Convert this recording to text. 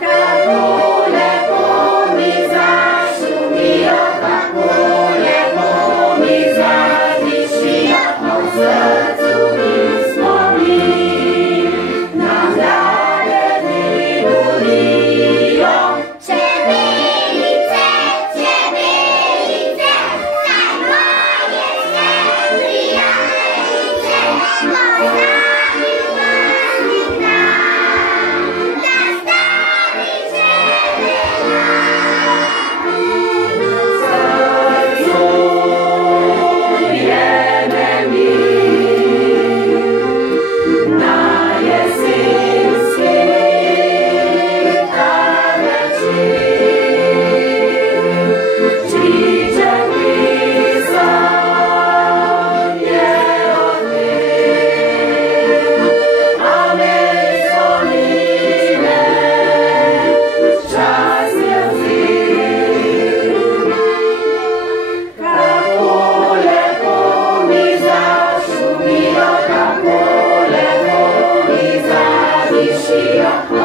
Kako lepo mi zašumijo, kako lepo mi zadišijo, a v srcu mi spomin na mlade dni budijo. Čebelice, čebelice, naj moje vse prijateljice poznajo vrstni kraj, da stavi čebela. Srcu jeme mi na jesenski ta večer. Číček písal je odpil, a mesto mine, čas je vzil. Kako lepo mi zašumijo, kako lepo mi zadišijo.